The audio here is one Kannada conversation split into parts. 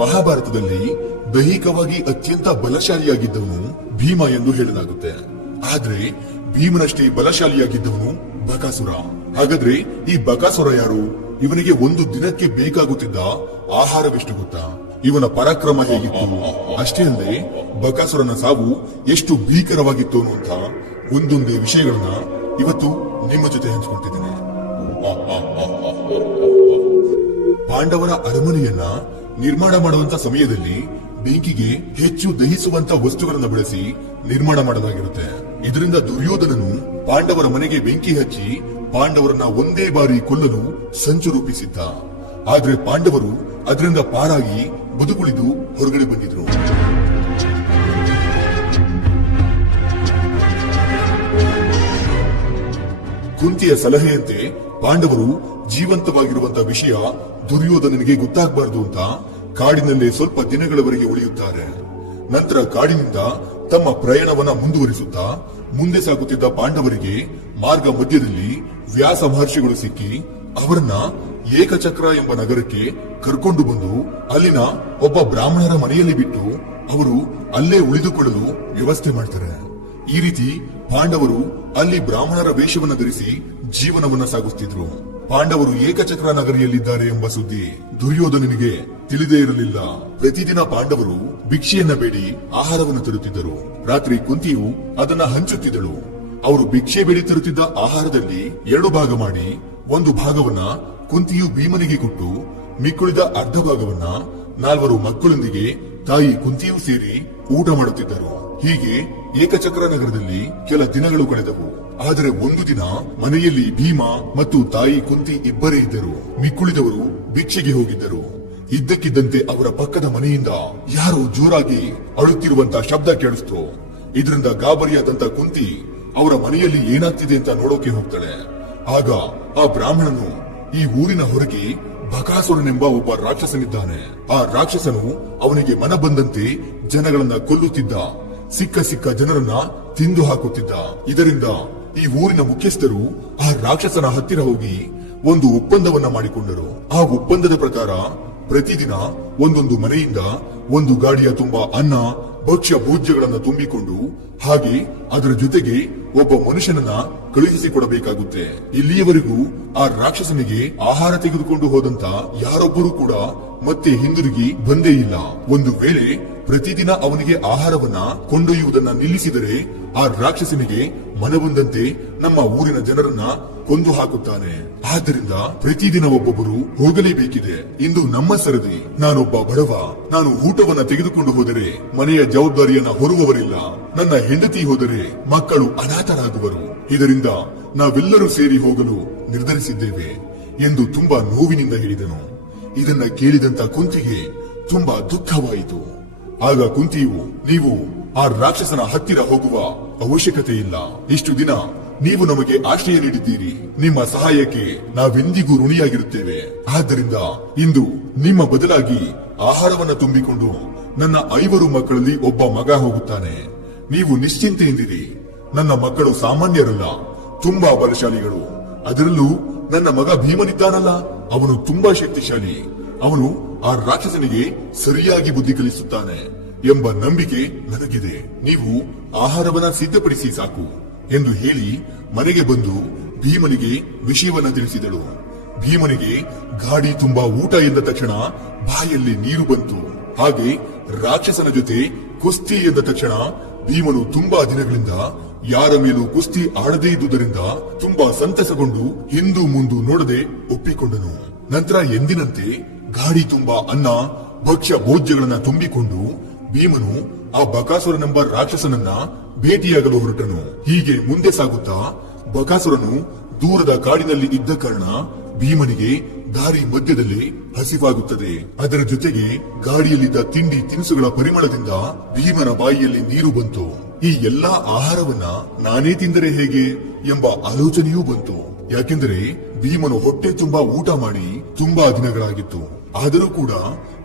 ಮಹಾಭಾರತದಲ್ಲಿ ದೈಹಿಕವಾಗಿ ಅತ್ಯಂತ ಬಲಶಾಲಿಯಾಗಿದ್ದವನು ಭೀಮ ಎಂದು ಹೇಳಲಾಗುತ್ತೆ. ಆದ್ರೆ ಭೀಮನಷ್ಟೇ ಬಲಶಾಲಿಯಾಗಿದ್ದವನು ಬಕಾಸುರ. ಹಾಗಾದ್ರೆ ಈ ಬಕಾಸುರ ಯಾರು? ಇವನಿಗೆ ಒಂದು ದಿನಕ್ಕೆ ಬೇಕಾಗುತ್ತಿದ್ದ ಆಹಾರವೆಷ್ಟು ಗೊತ್ತಾ? ಇವನ ಪರಾಕ್ರಮ ಹೇಗಿತ್ತು? ಅಷ್ಟೇ ಅಲ್ಲದೆ ಬಕಾಸುರನ ಸಾವು ಎಷ್ಟು ಭೀಕರವಾಗಿತ್ತು ಅನ್ನುವಂತ ಒಂದೊಂದೇ ವಿಷಯಗಳನ್ನ ಇವತ್ತು ನಿಮ್ಮ ಜೊತೆ ಹಂಚಿಕೊಳ್ತಿದ್ದೇನೆ. ಪಾಂಡವರ ಅರಮನೆಯನ್ನ ನಿರ್ಮಾಣ ಮಾಡುವಂತ ಸಮಯದಲ್ಲಿ ಬೆಂಕಿಗೆ ಹೆಚ್ಚು ದಹಿಸುವಂತ ವಸ್ತುಗಳನ್ನು ಬಳಸಿ ನಿರ್ಮಾಣ ಮಾಡಲಾಗಿರುತ್ತೆ. ಇದರಿಂದ ದುರ್ಯೋಧನನು ಪಾಂಡವರ ಮನೆಗೆ ಬೆಂಕಿ ಹಚ್ಚಿ ಪಾಂಡವರನ್ನ ಒಂದೇ ಬಾರಿ ಕೊಲ್ಲಲು ಸಂಚು ರೂಪಿಸಿದ್ದ. ಆದ್ರೆ ಪಾಂಡವರು ಅದರಿಂದ ಪಾರಾಗಿ ಬದುಕುಳಿದು ಹೊರಗಡೆ ಬಂದಿದ್ರು. ಕುಂತಿಯ ಸಲಹೆಯಂತೆ ಪಾಂಡವರು ಜೀವಂತವಾಗಿರುವಂತಹ ವಿಷಯ ದುರ್ಯೋಧನನಿಗೆ ಗೊತ್ತಾಗಬಾರದು ಅಂತ ಕಾಡಿನಲ್ಲೇ ಸ್ವಲ್ಪ ದಿನಗಳವರೆಗೆ ಉಳಿಯುತ್ತಾರೆ. ನಂತರ ಕಾಡಿನಿಂದ ತಮ್ಮ ಪ್ರಯಾಣವನ್ನ ಮುಂದುವರಿಸುತ್ತಾ ಮುಂದೆ ಸಾಗುತ್ತಿದ್ದ ಪಾಂಡವರಿಗೆ ಮಾರ್ಗ ಮಧ್ಯದಲ್ಲಿ ವ್ಯಾಸ ಮಹರ್ಷಿಗಳು ಸಿಕ್ಕಿ ಅವರನ್ನ ಏಕಚಕ್ರ ಎಂಬ ನಗರಕ್ಕೆ ಕರ್ಕೊಂಡು ಬಂದು ಅಲ್ಲಿನ ಒಬ್ಬ ಬ್ರಾಹ್ಮಣರ ಮನೆಯಲ್ಲಿ ಬಿಟ್ಟು ಅವರು ಅಲ್ಲೇ ಉಳಿದುಕೊಳ್ಳಲು ವ್ಯವಸ್ಥೆ ಮಾಡ್ತಾರೆ. ಈ ರೀತಿ ಪಾಂಡವರು ಅಲ್ಲಿ ಬ್ರಾಹ್ಮಣರ ವೇಷವನ್ನ ಧರಿಸಿ ಜೀವನವನ್ನ ಸಾಗಿಸುತ್ತಿದ್ರು. ಪಾಂಡವರು ಏಕಚಕ್ರ ನಗರಿಯಲ್ಲಿದ್ದಾರೆ ಎಂಬ ಸುದ್ದಿ ದುರ್ಯೋಧನನಿಗೆ ತಿಳಿದೇ ಇರಲಿಲ್ಲ. ಪ್ರತಿದಿನ ಪಾಂಡವರು ಭಿಕ್ಷೆಯನ್ನ ಬೇಡಿ ಆಹಾರವನ್ನು ತರುತ್ತಿದ್ದರು. ರಾತ್ರಿ ಕುಂತಿಯು ಅದನ್ನ ಹಂಚುತ್ತಿದ್ದಳು. ಅವರು ಭಿಕ್ಷೆ ಬೇಡಿ ತರುತ್ತಿದ್ದ ಆಹಾರದಲ್ಲಿ 2 ಭಾಗ ಮಾಡಿ ಒಂದು ಭಾಗವನ್ನ ಕುಂತಿಯು ಭೀಮನಿಗೆ ಕೊಟ್ಟು ಮಿಕ್ಕುಳಿದ ಅರ್ಧ ಭಾಗವನ್ನ 4 ಮಕ್ಕಳೊಂದಿಗೆ ತಾಯಿ ಕುಂತಿಯು ಸೇರಿ ಊಟ ಮಾಡುತ್ತಿದ್ದರು. ಹೀಗೆ ಏಕಚಕ್ರ ನಗರದಲ್ಲಿ ಕೆಲ ದಿನಗಳು ಕಳೆದವು. ಆದರೆ ಒಂದು ದಿನ ಮನೆಯಲ್ಲಿ ಭೀಮ ಮತ್ತು ತಾಯಿ ಕುಂತಿ ಇಬ್ಬರೇ ಇದ್ದರು. ಮಿಕ್ಕುಳಿದವರು ಭಿಕ್ಷೆಗೆ ಹೋಗಿದ್ದರು. ಇದ್ದಕ್ಕಿದ್ದಂತೆ ಅವರ ಪಕ್ಕದ ಮನೆಯಿಂದ ಯಾರೋ ಜೋರಾಗಿ ಅಳುತ್ತಿರುವಂತ ಶಬ್ದ ಕೇಳಿಸ್ತು. ಇದರಿಂದ ಗಾಬರಿಯಾದಂತ ಕುಂತಿ ಅವರ ಮನೆಯಲ್ಲಿ ಏನಾಗ್ತಿದೆ ಅಂತ ನೋಡೋಕೆ ಹೋಗ್ತಾಳೆ. ಆಗ ಆ ಬ್ರಾಹ್ಮಣನು ಈ ಊರಿನ ಹೊರಗೆ ಬಕಾಸುರನೆಂಬ ಒಬ್ಬ ರಾಕ್ಷಸನಿದ್ದಾನೆ. ಆ ರಾಕ್ಷಸನು ಅವನಿಗೆ ಮನ ಬಂದಂತೆ ಜನಗಳನ್ನ ಕೊಲ್ಲುತ್ತಿದ್ದ. ಸಿಕ್ಕ ಜನರನ್ನ ತಿಂದು ಹಾಕುತ್ತಿದ್ದ. ಇದರಿಂದ ಈ ಊರಿನ ಮುಖ್ಯಸ್ಥರು ಆ ರಾಕ್ಷಸನ ಹತ್ತಿರ ಹೋಗಿ ಒಂದು ಒಪ್ಪಂದವನ್ನ ಮಾಡಿಕೊಂಡರು. ಆ ಒಪ್ಪಂದದ ಪ್ರಕಾರ ಪ್ರತಿದಿನ ಒಂದೊಂದು ಮನೆಯಿಂದ ಒಂದು ಗಾಡಿಯ ತುಂಬಾ ಅನ್ನ ಭಕ್ಷ್ಯ ಭೋಜ್ಯಗಳನ್ನ ತುಂಬಿಕೊಂಡು ಹಾಗೆ ಅದರ ಜೊತೆಗೆ ಒಬ್ಬ ಮನುಷ್ಯನನ್ನ ಕಳುಹಿಸಿಕೊಡಬೇಕಾಗುತ್ತೆ. ಇಲ್ಲಿಯವರೆಗೂ ಆ ರಾಕ್ಷಸನಿಗೆ ಆಹಾರ ತೆಗೆದುಕೊಂಡು ಹೋದಂತ ಯಾರೊಬ್ಬರೂ ಕೂಡ ಮತ್ತೆ ಹಿಂದಿರುಗಿ ಬಂದೇ ಇಲ್ಲ. ಒಂದು ವೇಳೆ ಪ್ರತಿದಿನ ಅವನಿಗೆ ಆಹಾರವನ್ನ ಕೊಂಡೊಯ್ಯುವುದನ್ನ ನಿಲ್ಲಿಸಿದರೆ ಆ ರಾಕ್ಷಸನಿಗೆ ಮನಬಂದಂತೆ ನಮ್ಮ ಊರಿನ ಜನರನ್ನ ಕೊಂದು ಹಾಕುತ್ತಾನೆ. ಆದ್ದರಿಂದ ಪ್ರತಿದಿನ ಒಬ್ಬೊಬ್ಬರು ಹೋಗಲೇಬೇಕಿದೆ. ಇಂದು ನಮ್ಮ ಸರದಿ. ನಾನೊಬ್ಬ ಬಡವ. ನಾನು ಊಟವನ್ನ ತೆಗೆದುಕೊಂಡು ಹೋದರೆ ಮನೆಯ ಜವಾಬ್ದಾರಿಯನ್ನ ಹೊರುವವರಿಲ್ಲ. ನನ್ನ ಹೆಂಡತಿ ಹೋದರೆ ಮಕ್ಕಳು ಅನಾಥರಾಗುವರು. ಇದರಿಂದ ನಾವೆಲ್ಲರೂ ಸೇರಿ ಹೋಗಲು ನಿರ್ಧರಿಸಿದ್ದೇವೆ ಎಂದು ತುಂಬಾ ನೋವಿನಿಂದ ಹೇಳಿದನು. ಇದನ್ನ ಕೇಳಿದಂತ ಕುಂತಿಗೆ ತುಂಬಾ ದುಃಖವಾಯಿತು. ಆಗ ಕುಂತಿಯು, ನೀವು ಆ ರಾಕ್ಷಸನ ಹತ್ತಿರ ಹೋಗುವ ಅವಶ್ಯಕತೆ ಇಲ್ಲ. ಇಷ್ಟು ದಿನ ನೀವು ನಮಗೆ ಆಶ್ರಯ ನೀಡಿದ್ದೀರಿ. ನಿಮ್ಮ ಸಹಾಯಕ್ಕೆ ನಾವೆಂದಿಗೂ ಋಣಿಯಾಗಿರುತ್ತೇವೆ. ಆದ್ದರಿಂದ ಇಂದು ನಿಮ್ಮ ಬದಲಾಗಿ ಆಹಾರವನ್ನ ತುಂಬಿಕೊಂಡು ನನ್ನ 5 ಮಕ್ಕಳಲ್ಲಿ ಒಬ್ಬ ಮಗ ಹೋಗುತ್ತಾನೆ. ನೀವು ನಿಶ್ಚಿಂತೆಯಿಂದಿರಿ. ನನ್ನ ಮಕ್ಕಳು ಸಾಮಾನ್ಯರಲ್ಲ, ತುಂಬಾ ಬಲಶಾಲಿಗಳು. ಅದರಲ್ಲೂ ನನ್ನ ಮಗ ಭೀಮನಿದ್ದಾನಲ್ಲ, ಅವನು ತುಂಬಾ ಶಕ್ತಿಶಾಲಿ. ಅವನು ಆ ರಾಕ್ಷಸನಿಗೆ ಸರಿಯಾಗಿ ಬುದ್ಧಿ ಕಲಿಸುತ್ತಾನೆ ಎಂಬ ನಂಬಿಕೆ ನನಗಿದೆ. ನೀವು ಆಹಾರವನ್ನ ಸಿದ್ಧಪಡಿಸಿ ಸಾಕು ಎಂದು ಹೇಳಿ ಮನೆಗೆ ಬಂದು ಭೀಮನಿಗೆ ವಿಷಯವನ್ನ ತಿಳಿಸಿದಳು. ಭೀಮನಿಗೆ ಗಾಡಿ ತುಂಬಾ ಊಟ ಎಂದ ತಕ್ಷಣ ಬಾಯಲ್ಲಿ ನೀರು ಬಂತು. ಹಾಗೆ ರಾಕ್ಷಸನ ಜೊತೆ ಕುಸ್ತಿ ಎಂದ ತಕ್ಷಣ ಭೀಮನು ತುಂಬಾ ದಿನಗಳಿಂದ ಯಾರ ಮೇಲೂ ಕುಸ್ತಿ ಆಡದೇ ಇದ್ದುದರಿಂದ ತುಂಬಾ ಸಂತಸಗೊಂಡು ಹಿಂದು ಮುಂದು ನೋಡದೆ ಒಪ್ಪಿಕೊಂಡನು. ನಂತರ ಎಂದಿನಂತೆ ಗಾಡಿ ತುಂಬಾ ಅನ್ನ ಭಕ್ಷ್ಯ ಭೋಜ್ಯಗಳನ್ನ ತುಂಬಿಕೊಂಡು ಭೀಮನು ಆ ಬಕಾಸುರನೆಂಬ ರಾಕ್ಷಸನನ್ನ ಭೇಟಿಯಾಗಲು ಹೊರಟನು. ಹೀಗೆ ಮುಂದೆ ಸಾಗುತ್ತಾ ಬಕಾಸುರನು ದೂರದ ಕಾಡಿನಲ್ಲಿ ಇದ್ದ ಕಾರಣ ಭೀಮನಿಗೆ ದಾರಿ ಮಧ್ಯದಲ್ಲಿ ಹಸಿವಾಗುತ್ತದೆ. ಅದರ ಜೊತೆಗೆ ಗಾಡಿಯಲ್ಲಿದ್ದ ತಿಂಡಿ ತಿನಿಸುಗಳ ಪರಿಮಳದಿಂದ ಭೀಮನ ಬಾಯಿಯಲ್ಲಿ ನೀರು ಬಂತು. ಈ ಎಲ್ಲಾ ಆಹಾರವನ್ನ ನಾನೇ ತಿಂದರೆ ಹೇಗೆ ಎಂಬ ಆಲೋಚನೆಯೂ ಬಂತು. ಯಾಕೆಂದರೆ ಭೀಮನು ಹೊಟ್ಟೆ ತುಂಬಾ ಊಟ ಮಾಡಿ ತುಂಬಾ ದಿನಗಳಾಗಿತ್ತು. ಆದರೂ ಕೂಡ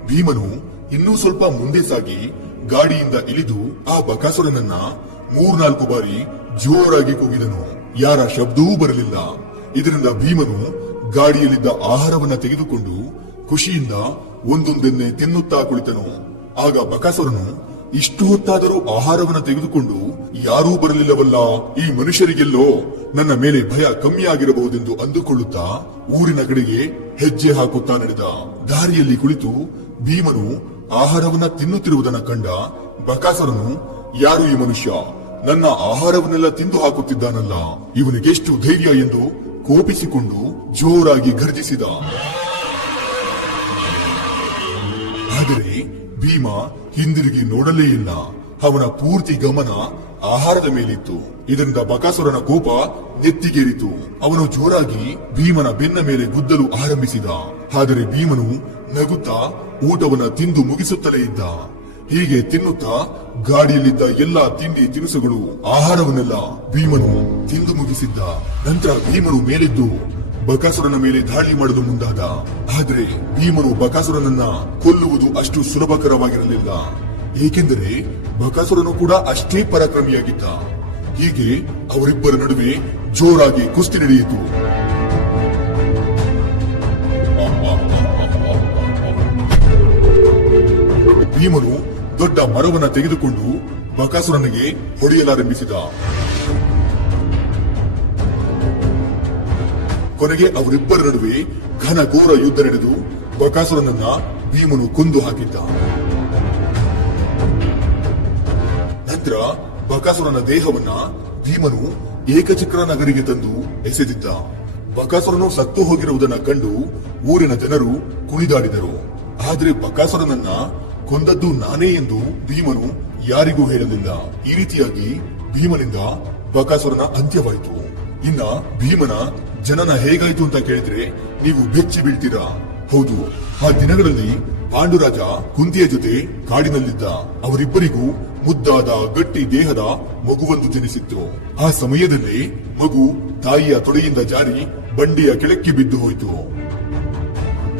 ಭೀಮನು ಇನ್ನೂ ಸ್ವಲ್ಪ ಮುಂದೆ ಸಾಗಿ ಗಾಡಿಯಿಂದ ಇಳಿದು ಆ ಬಕಾಸುರನನ್ನ 3-4 ಬಾರಿ ಜೋರಾಗಿ ಕೂಗಿದನು. ಯಾರ ಶಬ್ದವೂ ಬರಲಿಲ್ಲ. ಇದರಿಂದ ಭೀಮನು ಗಾಡಿಯಲ್ಲಿದ್ದ ಆಹಾರವನ್ನ ತೆಗೆದುಕೊಂಡು ಖುಷಿಯಿಂದ ಒಂದೊಂದನ್ನೇ ತಿನ್ನುತ್ತಾ ಕುಳಿತನು. ಆಗ ಬಕಾಸುರನು, ಇಷ್ಟು ಹೊತ್ತಾದರೂ ಆಹಾರವನ್ನು ತೆಗೆದುಕೊಂಡು ಯಾರೂ ಬರಲಿಲ್ಲವಲ್ಲ, ಈ ಮನುಷ್ಯರಿಗೆಲ್ಲೋ ನನ್ನ ಮೇಲೆ ಭಯ ಕಮ್ಮಿಯಾಗಿರಬಹುದೆಂದು ಅಂದುಕೊಳ್ಳುತ್ತಾ ಊರಿನ ಕಡೆಗೆ ಹೆಜ್ಜೆ ಹಾಕುತ್ತಾ ನಡೆದ. ದಾರಿಯಲ್ಲಿ ಕುಳಿತು ಭೀಮನು ಆಹಾರವನ್ನ ತಿನ್ನುತ್ತಿರುವುದನ್ನ ಕಂಡ ಬಕಾಸುರನು, ಯಾರು ಈ ಮನುಷ್ಯ, ನನ್ನ ಆಹಾರವನ್ನೆಲ್ಲ ತಿಂದು ಹಾಕುತ್ತಿದ್ದಾನಲ್ಲ, ಇವನಿಗೆಷ್ಟು ಧೈರ್ಯ ಎಂದು ಕೋಪಿಸಿಕೊಂಡು ಜೋರಾಗಿ ಗರ್ಜಿಸಿದ. ಆದರೆ ಭೀಮ ಹಿಂದಿರುಗಿ ನೋಡಲೇ ಇಲ್ಲ. ಅವನ ಪೂರ್ತಿ ಗಮನ ಆಹಾರದ ಮೇಲಿತ್ತು. ಇದರಿಂದ ಬಕಾಸುರನ ಕೋಪ ನೆತ್ತಿಗೇರಿತು. ಅವನು ಜೋರಾಗಿ ಭೀಮನ ಬೆನ್ನ ಮೇಲೆ ಗುದ್ದಲು ಆರಂಭಿಸಿದ. ಆದರೆ ಭೀಮನು ನಗುತ್ತಾ ಊಟವನ್ನ ತಿಂದು ಮುಗಿಸುತ್ತಲೇ ಇದ್ದ. ಹೀಗೆ ತಿನ್ನುತ್ತಾ ಗಾಡಿಯಲ್ಲಿದ್ದ ಎಲ್ಲಾ ತಿಂಡಿ ತಿನಿಸುಗಳು ಆಹಾರವನ್ನೆಲ್ಲ ಭೀಮನು ತಿಂದು ಮುಗಿಸಿದ್ದ. ನಂತರ ಭೀಮನು ಮೇಲೆದ್ದು ಬಕಾಸುರನ ಮೇಲೆ ದಾಳಿ ಮಾಡಲು ಮುಂದಾದ. ಆದರೆ ಭೀಮನು ಬಕಾಸುರನನ್ನ ಕೊಲ್ಲುವುದು ಅಷ್ಟು ಸುಲಭಕರವಾಗಿರಲಿಲ್ಲ. ಏಕೆಂದರೆ ಬಕಾಸುರನು ಕೂಡ ಅಷ್ಟೇ ಪರಾಕ್ರಮಿಯಾಗಿದ್ದ. ಹೀಗೆ ಅವರಿಬ್ಬರ ನಡುವೆ ಜೋರಾಗಿ ಕುಸ್ತಿ ನಡೆಯಿತು. ಭೀಮನು ದೊಡ್ಡ ಮರವನ್ನ ತೆಗೆದುಕೊಂಡು ಬಕಾಸುರನಿಗೆ ಹೊಡೆಯಲಾರಂಭಿಸಿದ. ಕೊನೆಗೆ ಅವರಿಬ್ಬರ ನಡುವೆ ಘನಘೋರ ಯುದ್ಧ ನಡೆದು ಬಕಾಸುರನನ್ನ ಭೀಮನು ಕೊಂದು ಹಾಕಿದ್ದ. ನಂತರ ಬಕಾಸುರನ ದೇಹವನ್ನ ಭೀಮನು ಏಕಚಕ್ರ ನಗರಿಗೆ ತಂದು ಎಸೆದಿದ್ದ. ಬಕಾಸುರನು ಸತ್ತು ಹೋಗಿರುವುದನ್ನ ಕಂಡು ಊರಿನ ಜನರು ಕುಣಿದಾಡಿದರು. ಆದರೆ ಬಕಾಸುರನನ್ನ ಕೊಂದದ್ದು ನಾನೇ ಎಂದು ಭೀಮನು ಯಾರಿಗೂ ಹೇಳಲಿಲ್ಲ. ಈ ರೀತಿಯಾಗಿ ಭೀಮನಿಂದ ಬಕಾಸುರನ ಅಂತ್ಯವಾಯಿತು. ಇನ್ನ ಭೀಮನ ಜನನ ಹೇಗಾಯ್ತು ಅಂತ ಕೇಳಿದ್ರೆ ನೀವು ಬೆಚ್ಚಿ ಬೀಳ್ತೀರಾ. ಹೌದು, ಆ ದಿನಗಳಲ್ಲಿ ಪಾಂಡುರಾಜ ಕುಂತಿಯ ಜೊತೆ ಕಾಡಿನಲ್ಲಿದ್ದ. ಅವರಿಬ್ಬರಿಗೂ ಮುದ್ದಾದ ಗಟ್ಟಿ ದೇಹದ ಮಗುವೊಂದು ಜನಿಸಿತ್ತು. ಆ ಸಮಯದಲ್ಲಿ ಮಗು ತಾಯಿಯ ತೊಡೆಯಿಂದ ಜಾರಿ ಬಂಡೆಯ ಕೆಳಕ್ಕೆ ಬಿದ್ದು ಹೋಯಿತು.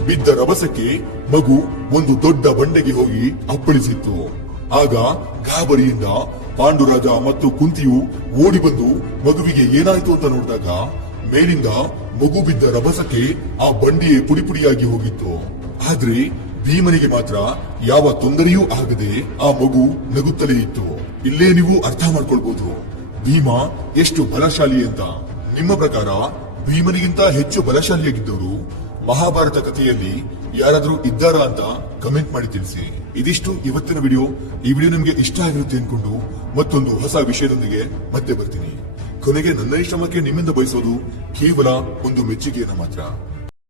ಬಿದ್ದ ರಭಸಕ್ಕೆ ಮಗು ಒಂದು ದೊಡ್ಡ ಬಂಡೆಗೆ ಹೋಗಿ ಅಪ್ಪಳಿಸಿತ್ತು. ಆಗ ಗಾಬರಿಯಿಂದ ಪಾಂಡುರಾಜ ಮತ್ತು ಕುಂತಿಯು ಓಡಿ ಬಂದು ಮಗುವಿಗೆ ಏನಾಯ್ತು ಅಂತ ನೋಡಿದಾಗ ಮೇಲಿಂದ ಮಗು ಬಿದ್ದ ರಭಸಕ್ಕೆ ಆ ಬಂಡೆಯೇ ಪುಡಿಪುಡಿಯಾಗಿ ಹೋಗಿತ್ತು. ಆದ್ರೆ ಭೀಮನಿಗೆ ಮಾತ್ರ ಯಾವ ತೊಂದರೆಯೂ ಆಗದೆ ಆ ಮಗು ನಗುತ್ತಲೇ ಇತ್ತು. ಇಲ್ಲೇ ನೀವು ಅರ್ಥ ಮಾಡ್ಕೊಳ್ಬಹುದು ಭೀಮ ಎಷ್ಟು ಬಲಶಾಲಿ ಅಂತ. ನಿಮ್ಮ ಪ್ರಕಾರ ಭೀಮನಿಗಿಂತ ಹೆಚ್ಚು ಬಲಶಾಲಿಯಾಗಿದ್ದವರು ಮಹಾಭಾರತ ಕಥೆಯಲ್ಲಿ ಯಾರಾದ್ರೂ ಇದ್ದಾರಾ ಅಂತ ಕಮೆಂಟ್ ಮಾಡಿ ತಿಳಿಸಿ. ಇದಿಷ್ಟು ಇವತ್ತಿನ ವಿಡಿಯೋ. ಈ ವಿಡಿಯೋ ನಿಮ್ಗೆ ಇಷ್ಟ ಆಗಿರುತ್ತೆ ಅನ್ಕೊಂಡು ಮತ್ತೊಂದು ಹೊಸ ವಿಷಯದೊಂದಿಗೆ ಮತ್ತೆ ಬರ್ತೀನಿ. ಕೊನೆಗೆ ನನ್ನ ಈ ಶ್ರಮಕ್ಕೆ ನಿಮ್ಮಿಂದ ಬಯಸೋದು ಕೇವಲ ಒಂದು ಮೆಚ್ಚುಗೆಯನ್ನು ಮಾತ್ರ.